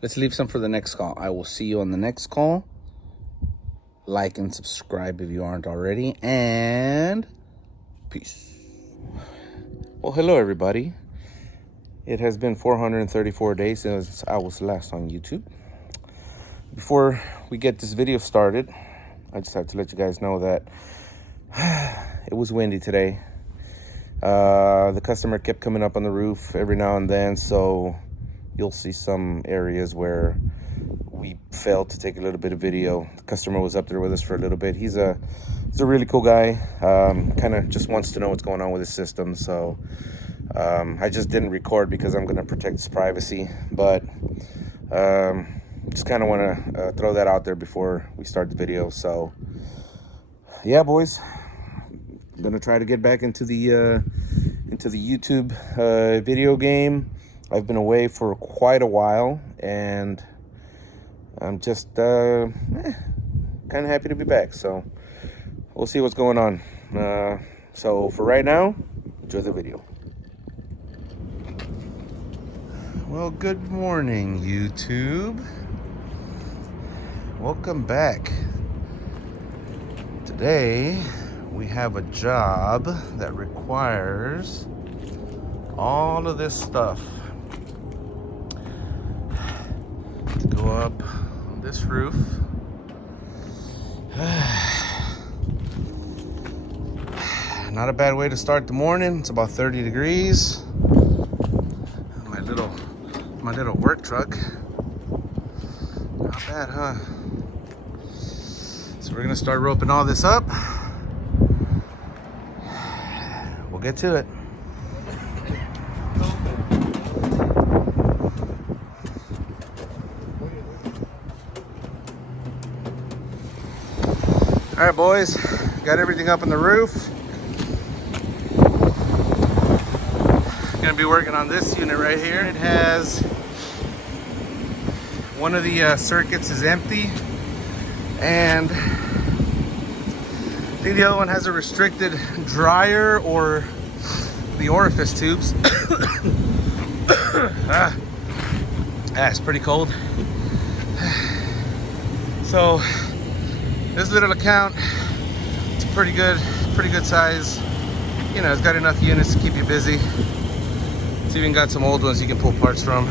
Let's leave some for the next call. I will see you on the next call. Like and subscribe if you aren't already. And peace. Well, hello, everybody. It has been 434 days since I was last on YouTube. Before we get this video started, I just have to let you guys know that it was windy today. The customer kept coming up on the roof every now and then, so you'll see some areas where we failed to take a little bit of video. The customer was up there with us for a little bit. He's a really cool guy. Kind of just wants to know what's going on with his system. So I just didn't record because I'm going to protect his privacy. But just kind of want to throw that out there before we start the video. So yeah, boys, I'm going to try to get back into the YouTube video game. I've been away for quite a while, and I'm just kind of happy to be back. So we'll see what's going on. So for right now, enjoy the video. Well, good morning, YouTube. Welcome back. Today we have a job that requires all of this stuff to go up on this roof. Not a bad way to start the morning. It's about 30 degrees. My little work truck. Not bad, huh? So we're gonna start roping all this up. We'll get to it. All right, boys, got everything up on the roof. Gonna be working on this unit right here. It has one of the circuits is empty, and I think the other one has a restricted dryer or the orifice tubes. It's pretty cold. So this little account, it's pretty good size. You know, it's got enough units to keep you busy. It's even got some old ones you can pull parts from.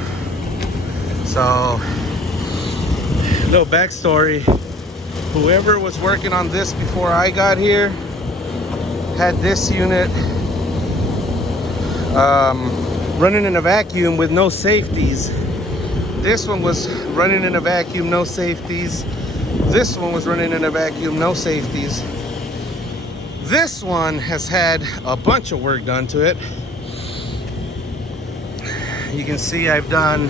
So, little backstory. Whoever was working on this before I got here had this unit running in a vacuum with no safeties. This one was running in a vacuum, no safeties. This one was running in a vacuum, no safeties. This one has had a bunch of work done to it. You can see I've done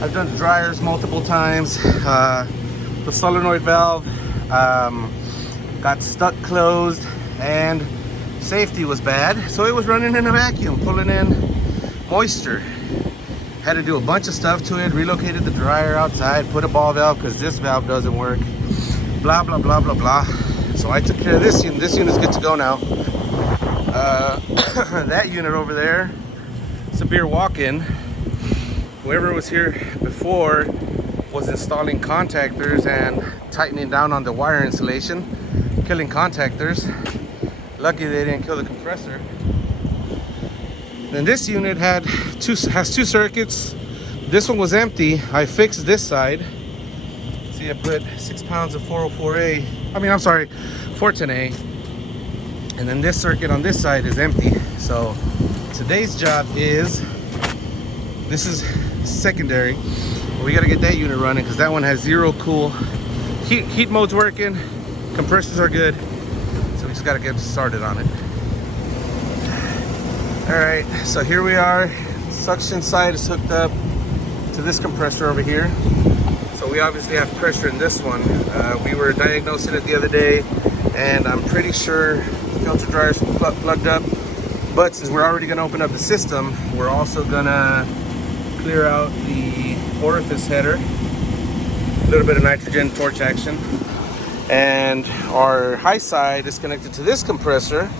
the dryers multiple times. The solenoid valve got stuck closed, and safety was bad, so it was running in a vacuum, pulling in moisture. Had to do a bunch of stuff to it, relocated the dryer outside, put a ball valve because this valve doesn't work, blah blah blah blah blah. So I took care of this unit. This unit's good to go now. That unit over there, severe walk-in. Whoever was here before was installing contactors and tightening down on the wire insulation, killing contactors. Lucky they didn't kill the compressor. Then this unit has two circuits. This one was empty. I fixed this side. See, I put 6 pounds of 404A. 410A. And then this circuit on this side is empty. So today's job is, this is secondary. We gotta get that unit running because that one has zero cool. Heat mode's working, compressors are good. So we just gotta get started on it. All right, so here we are. Suction side is hooked up to this compressor over here. So we obviously have pressure in this one. We were diagnosing it the other day, and I'm pretty sure the filter dryer's plugged up. But since we're already gonna open up the system, we're also gonna clear out the orifice header. A little bit of nitrogen torch action. And our high side is connected to this compressor,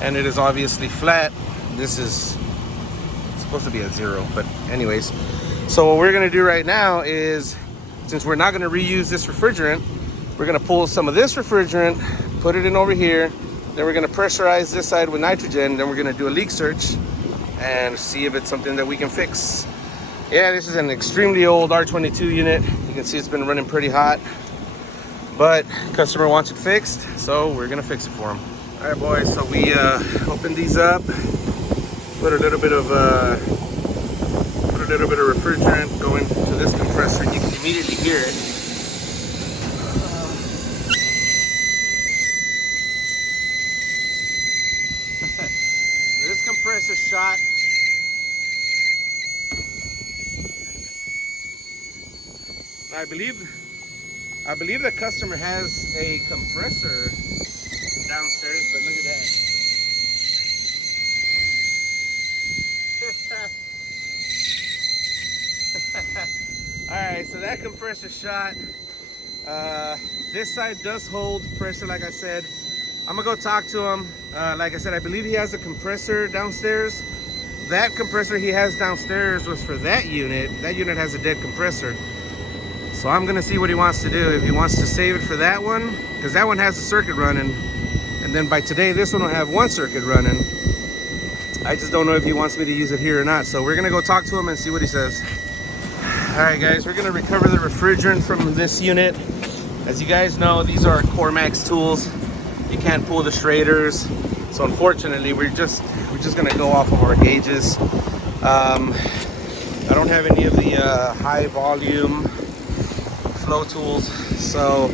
and it is obviously flat. This is supposed to be at 0, but anyways, So what we're gonna do right now is, since we're not gonna reuse this refrigerant, we're gonna pull some of this refrigerant, put it in over here, then we're gonna pressurize this side with nitrogen, then we're gonna do a leak search and see if it's something that we can fix. Yeah, this is an extremely old R22 unit. You can see it's been running pretty hot, but customer wants it fixed, so we're gonna fix it for him. All right, boys, so we opened these up, put a little bit of refrigerant going to this compressor, and you can immediately hear it. This compressor shot. I believe the customer has a compressor downstairs, but look at that. All right, so that compressor shot. This side does hold pressure, like I said. I'm gonna go talk to him. Like I said, I believe he has a compressor downstairs. That compressor he has downstairs was for that unit. That unit has a dead compressor. So I'm gonna see what he wants to do. If he wants to save it for that one, because that one has a circuit running. And then by today, this one will have one circuit running. I just don't know if he wants me to use it here or not. So we're gonna go talk to him and see what he says. All right, guys, we're gonna recover the refrigerant from this unit. As you guys know, these are Cormax tools. You can't pull the Schraders. So unfortunately, we're just gonna go off of our gauges. I don't have any of the high volume flow tools, so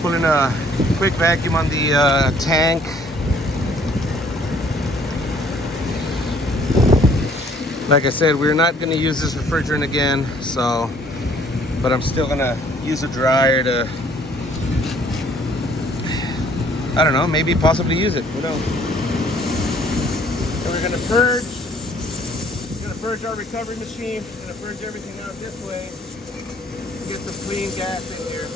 pulling a quick vacuum on the tank. Like I said, we're not going to use this refrigerant again, so, but I'm still going to use a dryer to, I don't know, maybe possibly use it. Who knows? So we're going to purge. We're going to purge our recovery machine. We're going to purge everything out this way. Get some clean gas in here.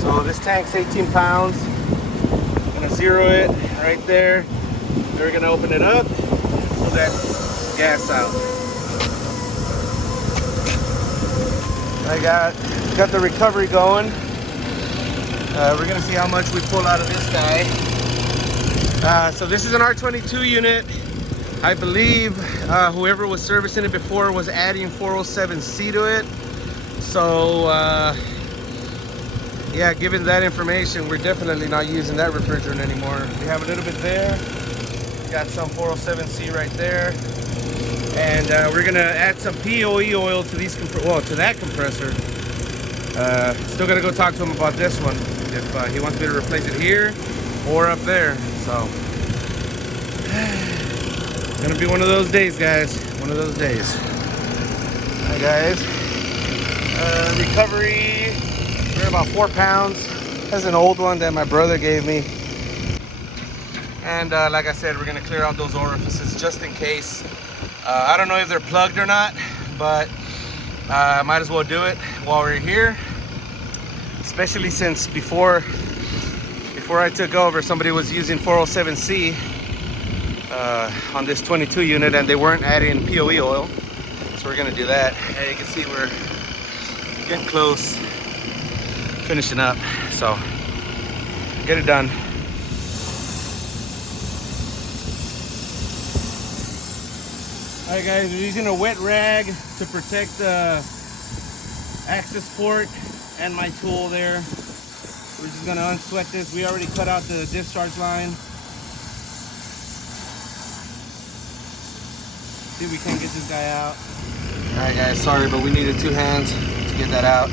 So this tank's 18 pounds. I'm gonna zero it right there. We're gonna open it up, pull that gas out. I got the recovery going. We're gonna see how much we pull out of this guy. So this is an R22 unit. I believe whoever was servicing it before was adding 407C to it. So yeah, given that information, we're definitely not using that refrigerant anymore. We have a little bit there. Got some 407C right there. And we're gonna add some POE oil to these to that compressor. Still gotta go talk to him about this one, if he wants me to replace it here or up there. So gonna be one of those days, guys. One of those days. Hi, guys. Recovery. We're about 4 pounds. That's an old one that my brother gave me. And like I said, we're gonna clear out those orifices just in case. I don't know if they're plugged or not, but might as well do it while we're here. Especially since before I took over, somebody was using 407C on this 22 unit, and they weren't adding POE oil, so we're gonna do that. Hey, you can see we're getting close, finishing up, so get it done. All right, guys, we're using a wet rag to protect the access port and my tool there. We're just gonna unsweat this. We already cut out the discharge line. See if we can get this guy out. All right, guys, sorry, but we needed 2 hands to get that out.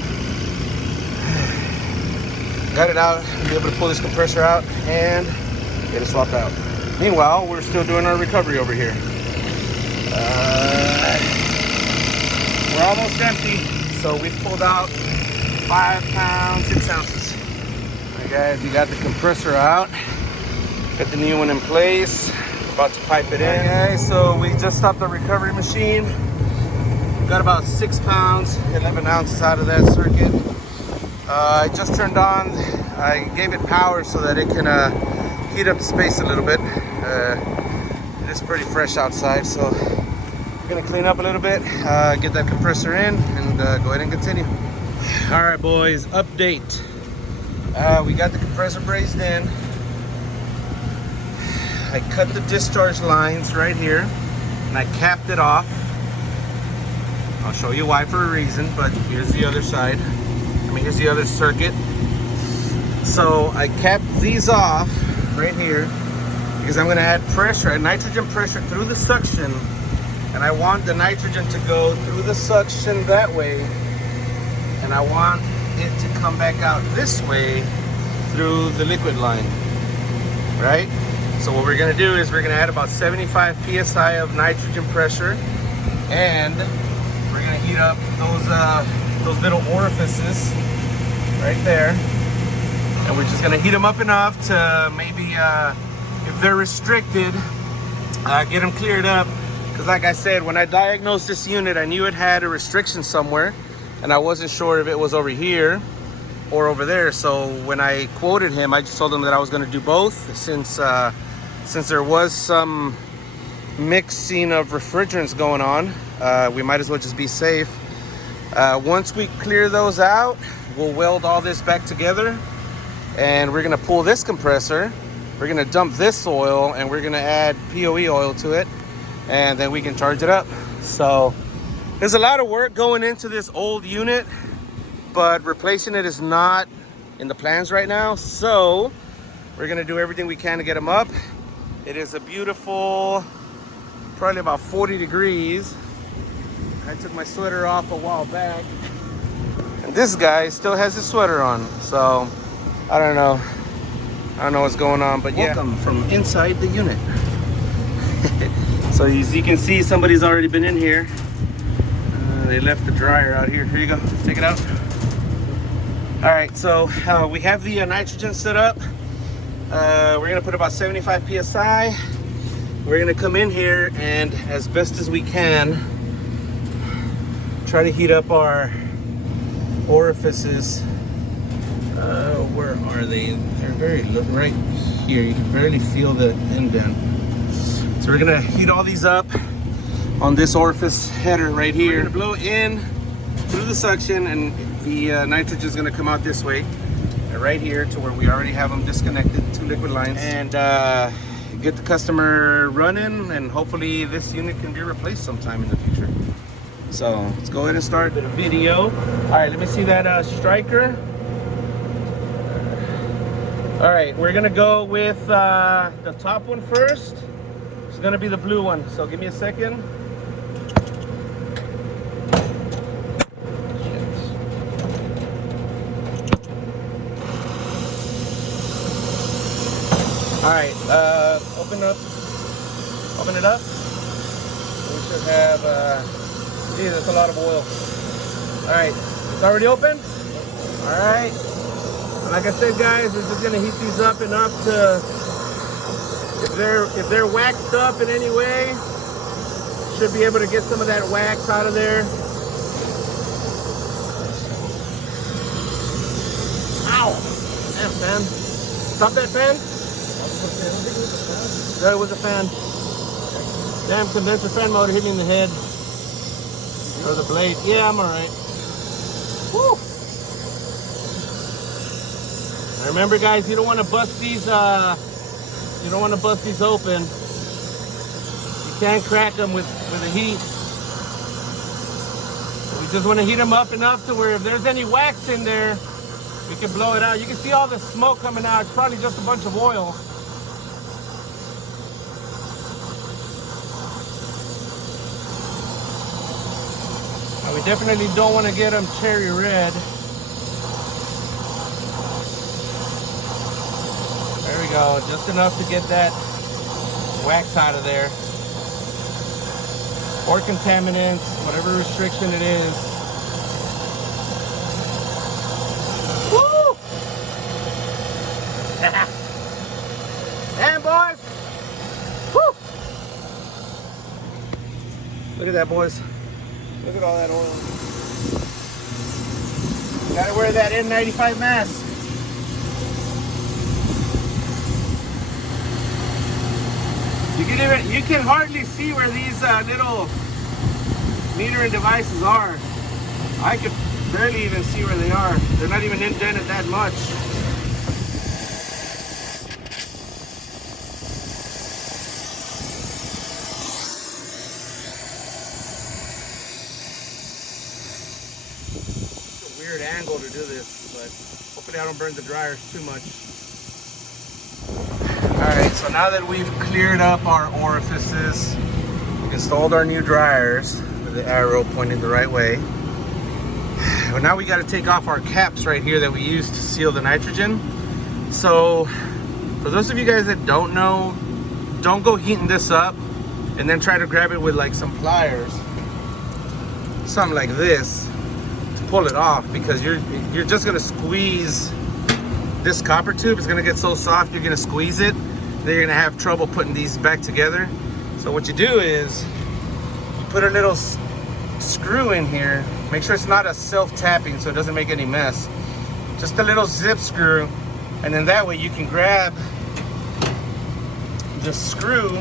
Got it out. We'll be able to pull this compressor out and get it swapped out. Meanwhile, we're still doing our recovery over here. We're almost empty, so we've pulled out 5 pounds, 6 ounces. All right, guys, we got the compressor out. Got the new one in place. About to pipe it in. All right, guys, so we just stopped the recovery machine. Got about 6 pounds, 11 ounces out of that circuit. I just turned on, I gave it power so that it can heat up the space a little bit. It is pretty fresh outside, so we're gonna clean up a little bit, get that compressor in, and go ahead and continue. All right, boys, update. We got the compressor brazed in. I cut the discharge lines right here, and I capped it off. I'll show you why for a reason, but here's the other side. Here's the other circuit. So I capped these off right here because I'm gonna add pressure, nitrogen pressure through the suction, and I want the nitrogen to go through the suction that way, and I want it to come back out this way through the liquid line, right? So what we're gonna do is we're gonna add about 75 PSI of nitrogen pressure, and we're gonna heat up those little orifices right there. And we're just gonna heat them up enough to maybe, if they're restricted, get them cleared up. Because like I said, when I diagnosed this unit, I knew it had a restriction somewhere, and I wasn't sure if it was over here or over there. So when I quoted him, I just told him that I was gonna do both, since there was some mixing of refrigerants going on. We might as well just be safe. Once we clear those out, we'll weld all this back together, and we're gonna pull this compressor, we're gonna dump this oil, and we're gonna add POE oil to it, and then we can charge it up. So there's a lot of work going into this old unit, but replacing it is not in the plans right now. So we're gonna do everything we can to get them up. It is a beautiful, probably about 40 degrees. I took my sweater off a while back, and this guy still has his sweater on. So I don't know what's going on, but yeah. Welcome from inside the unit. So as you can see, somebody's already been in here. They left the dryer out here. Here you go, take it out. All right, so we have the nitrogen set up. We're gonna put about 75 PSI. We're gonna come in here and, as best as we can, try to heat up our orifices. Where are they? They're very right here. You can barely feel the indent. So we're gonna heat all these up on this orifice header right here. We're gonna blow in through the suction, and the nitrogen is gonna come out this way, right here, to where we already have them disconnected, two liquid lines, and get the customer running, and hopefully this unit can be replaced sometime in the future. So let's go ahead and start the video. All right, let me see that striker. All right, we're gonna go with the top one first. It's gonna be the blue one, so give me a second. All right, open it up. We should have, geez, that's a lot of oil. All right, it's already open. All right, and like I said, guys, we're just gonna heat these up enough to, if they're waxed up in any way, should be able to get some of that wax out of there. Ow, damn, fan. Stop that fan. That was a fan. Damn, condenser fan motor hit me in the head. Or the blade. Yeah, I'm alright. Woo! Now remember, guys, you don't want to bust these. You don't want to bust these open. You can't crack them with the heat. We just want to heat them up enough to where if there's any wax in there, we can blow it out. You can see all the smoke coming out. It's probably just a bunch of oil. Now, we definitely don't want to get them cherry red. There we go, just enough to get that wax out of there. Or contaminants, whatever restriction it is. Woo! Damn, boys! Woo! Look at that, boys. Look at all that oil. Gotta wear that N95 mask. You You can hardly see where these little metering devices are. I could barely even see where they are. They're not even indented that much. It's a weird angle to do this, but hopefully I don't burn the dryers too much. Alright, so now that we've cleared up our orifices, installed our new dryers with the arrow pointing the right way. But now we got to take off our caps right here that we use to seal the nitrogen. So for those of you guys that don't know, don't go heating this up and then try to grab it with like some pliers, something like this, to pull it off, because you're just gonna squeeze this copper tube. It's gonna get so soft you're gonna squeeze it, then you're gonna have trouble putting these back together. So what you do is you put a little screw in here. Make sure it's not a self-tapping so it doesn't make any mess. Just a little zip screw, and then that way you can grab the screw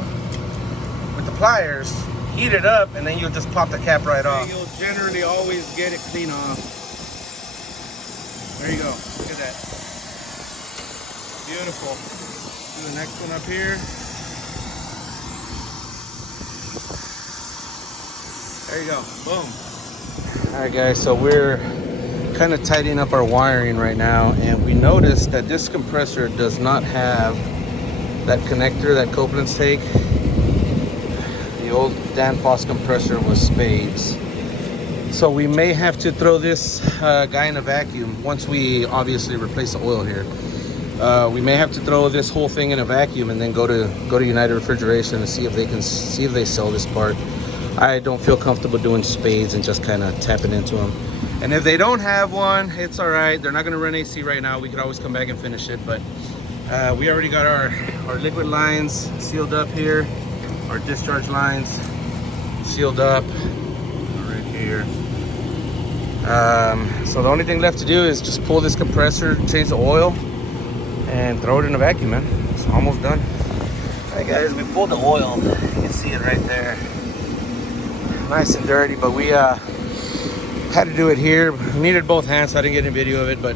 with the pliers, heat it up, and then you'll just pop the cap right off. You'll generally always get it clean off. There you go. Look at that. Beautiful. Do the next one up here. There you go. Boom. All right, guys, so we're kind of tidying up our wiring right now, and we noticed that this compressor does not have that connector that Copeland's take. The old Danfoss compressor was spades. So we may have to throw this guy in a vacuum once we obviously replace the oil here. We may have to throw this whole thing in a vacuum and then go to United Refrigeration and see if they sell this part. I don't feel comfortable doing spades and just kind of tapping into them. And if they don't have one, it's all right. They're not going to run AC right now. We could always come back and finish it. But we already got our liquid lines sealed up here. Our discharge lines sealed up right here. So the only thing left to do is just pull this compressor, change the oil, and throw it in a vacuum, man. It's almost done. All right, guys, we pulled the oil. You can see it right there. Nice and dirty, but we had to do it here. We needed both hands, so I didn't get any video of it, but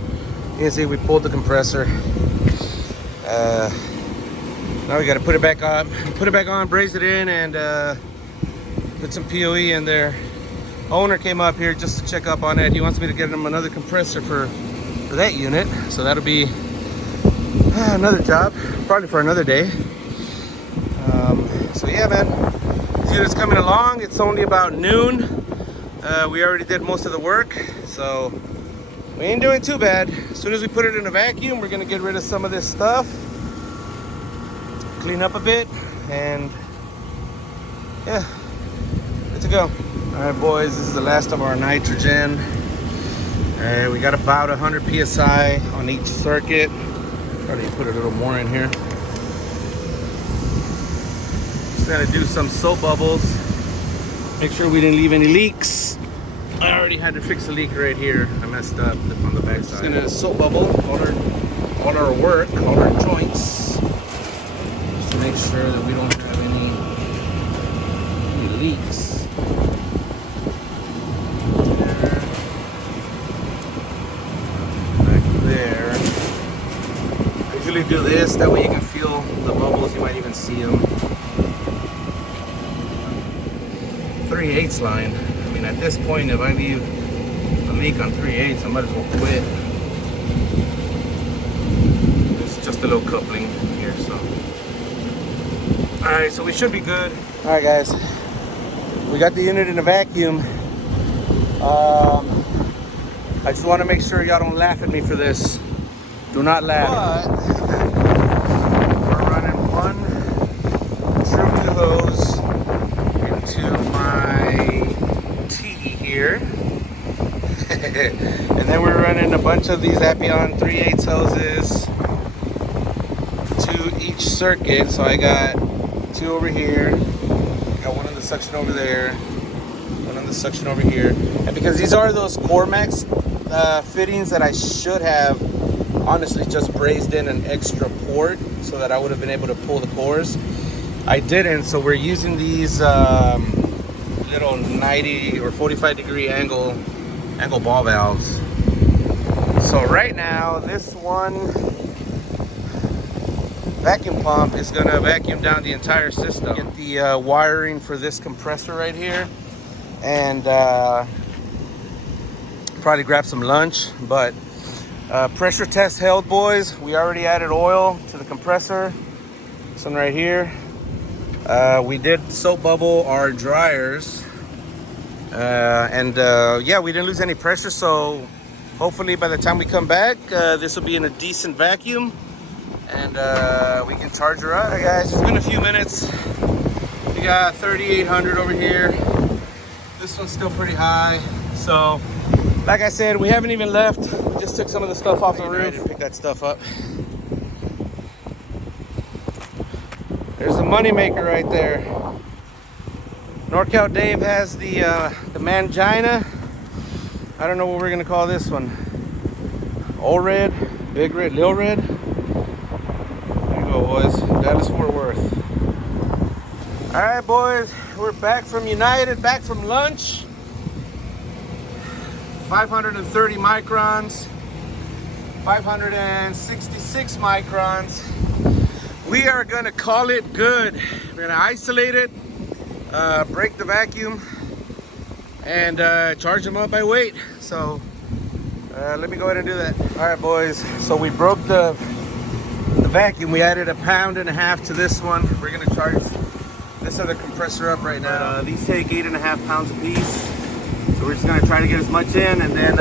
you can see we pulled the compressor. Now we got to put it back on, braze it in, and put some POE in there. Owner came up here just to check up on it. He wants me to get him another compressor for that unit, so that'll be another job, probably for another day. So yeah, man. This unit's coming along. It's only about noon. We already did most of the work, so we ain't doing too bad. As soon as we put it in a vacuum, we're gonna get rid of some of this stuff, clean up a bit, and yeah, good to go. All right, boys, this is the last of our nitrogen. All right, we got about 100 psi on each circuit. Probably put a little more in here. Gonna do some soap bubbles, make sure we didn't leave any leaks. I already had to fix a leak right here. I messed up on the back side. Just gonna soap bubble all our work, all our joints, just to make sure that we don't have any leaks. Back there. I usually do this, that way you can feel the bubbles, you might even see them. 3/8 line. I mean, at this point, if I leave a leak on 3/8, I might as well quit. It's just a little coupling here, so. All right, so we should be good. All right, guys, we got the unit in a vacuum. I just want to make sure y'all don't laugh at me for this. Do not laugh. But we're running one true hose into my T here. And then we're running a bunch of these Appion 3/8 hoses to each circuit. So I got two over here, got one on the suction over there, one on the suction over here. And because these are those Cormax fittings that I should have honestly just brazed in an extra port so that I would have been able to pull the cores. I didn't, so we're using these little 90 or 45 degree angle ball valves. So right now, this one vacuum pump is gonna vacuum down the entire system. Get the wiring for this compressor right here, and probably grab some lunch. But pressure test held, boys. We already added oil to the compressor. This one right here. We did soap bubble our dryers, and yeah, we didn't lose any pressure. So hopefully by the time we come back, this will be in a decent vacuum, and we can charge her up. All right, guys, it's been a few minutes. We got 3,800 over here. This one's still pretty high. So, like I said, we haven't even left. We just took some of the stuff off the roof and pick that stuff up. There's a moneymaker right there. NorCal Dave has the mangina. I don't know what we're gonna call this one. Old Red, Big Red, Lil Red. There you go, boys. Dallas Fort Worth. All right, boys. We're back from United, back from lunch. 530 microns, 566 microns. We are gonna call it good. We're gonna isolate it, break the vacuum, and charge them up by weight. So let me go ahead and do that. All right, boys. So we broke the vacuum. We added 1.5 pounds to this one. We're gonna charge this other compressor up right now. These take 8.5 pounds a piece. So we're just gonna try to get as much in, and then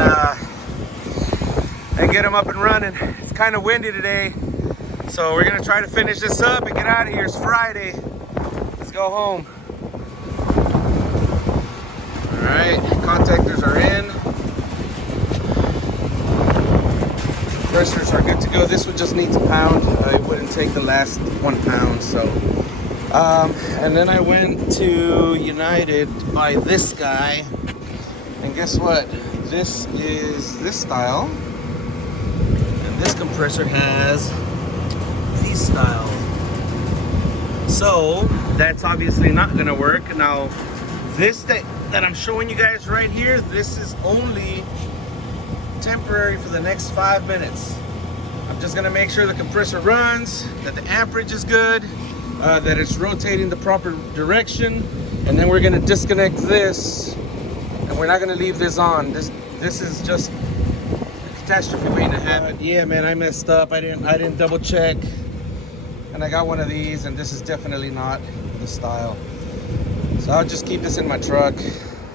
get them up and running. It's kind of windy today, so we're gonna try to finish this up and get out of here. It's Friday. Let's go home. All right, contactors are in. Compressors are good to go. This one just needs 1 pound. It wouldn't take the last 1 pound. So, and then I went to United to buy this guy. And guess what? This is this style, and this compressor has these style. So that's obviously not gonna work. Now, this that I'm showing you guys right here, this is only temporary for the next 5 minutes. I'm just gonna make sure the compressor runs, that the amperage is good, that it's rotating the proper direction, and then we're gonna disconnect this. And we're not gonna leave this on. This is just a catastrophe waiting to happen. Yeah, man, I messed up. I didn't double check, and I got one of these, and this is definitely not the style. So I'll just keep this in my truck.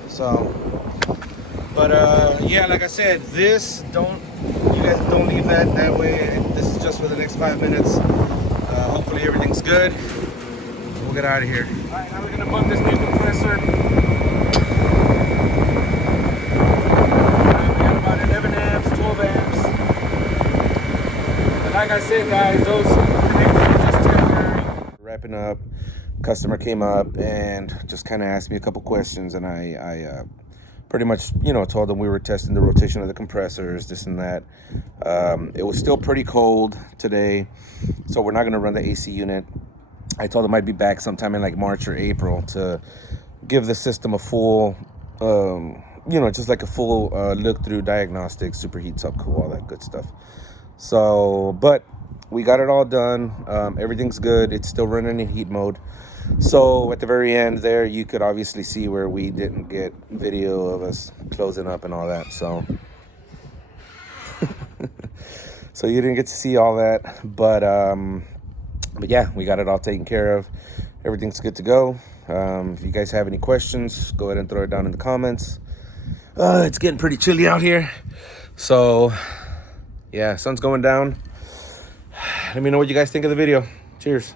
So, but yeah, like I said, you guys don't leave that way. This is just for the next 5 minutes. Hopefully everything's good. We'll get out of here. All right, now we're gonna move this new compressor. Like I said, guys, those connectors are just temporary. Wrapping up, customer came up and just kind of asked me a couple questions, and I pretty much, told them we were testing the rotation of the compressors, this and that. It was still pretty cold today, so we're not going to run the AC unit. I told them I'd be back sometime in like March or April to give the system a full, just like a full look through, diagnostics, superheat, subcool, all that good stuff. So, but we got it all done. Everything's good. It's still running in heat mode. So at the very end there, you could obviously see where we didn't get video of us closing up and all that. So, so you didn't get to see all that. But yeah, we got it all taken care of. Everything's good to go. If you guys have any questions, go ahead and throw it down in the comments. It's getting pretty chilly out here. So yeah, sun's going down. Let me know what you guys think of the video. Cheers.